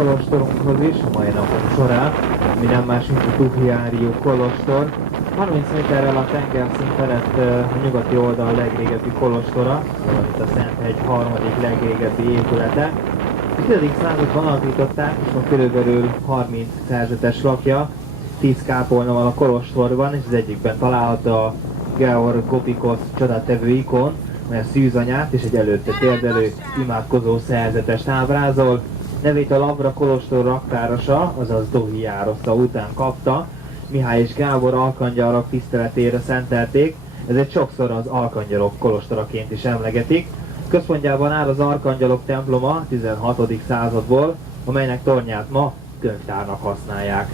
Kolostorunkhoz is, a mai napunk során, ami nem más, mint a Duhiáriú kolostor. 30 méterrel a tengerszint felett a nyugati oldal legrégebbi kolostora, valamint a Szenthegy harmadik legrégebbi épülete. A 10. században alapították, és ma körülbelül 30 szerzetes lakja, 10 kápolna van a kolostorban, és az egyikben található a Georg Gopikosz csodatevő ikon, mely a szűzanyát és egy előtte térdelő, imádkozó szerzetest ábrázol. Nevét a Lavra kolostor raktárosa, azaz Dohi Járosza után kapta. Mihály és Gábor alkangyalok tiszteletére szentelték, ezért sokszor az alkangyalok kolostoraként is emlegetik. Központjában áll az Arkangyalok temploma 16. századból, amelynek tornyát ma könyvtárnak használják.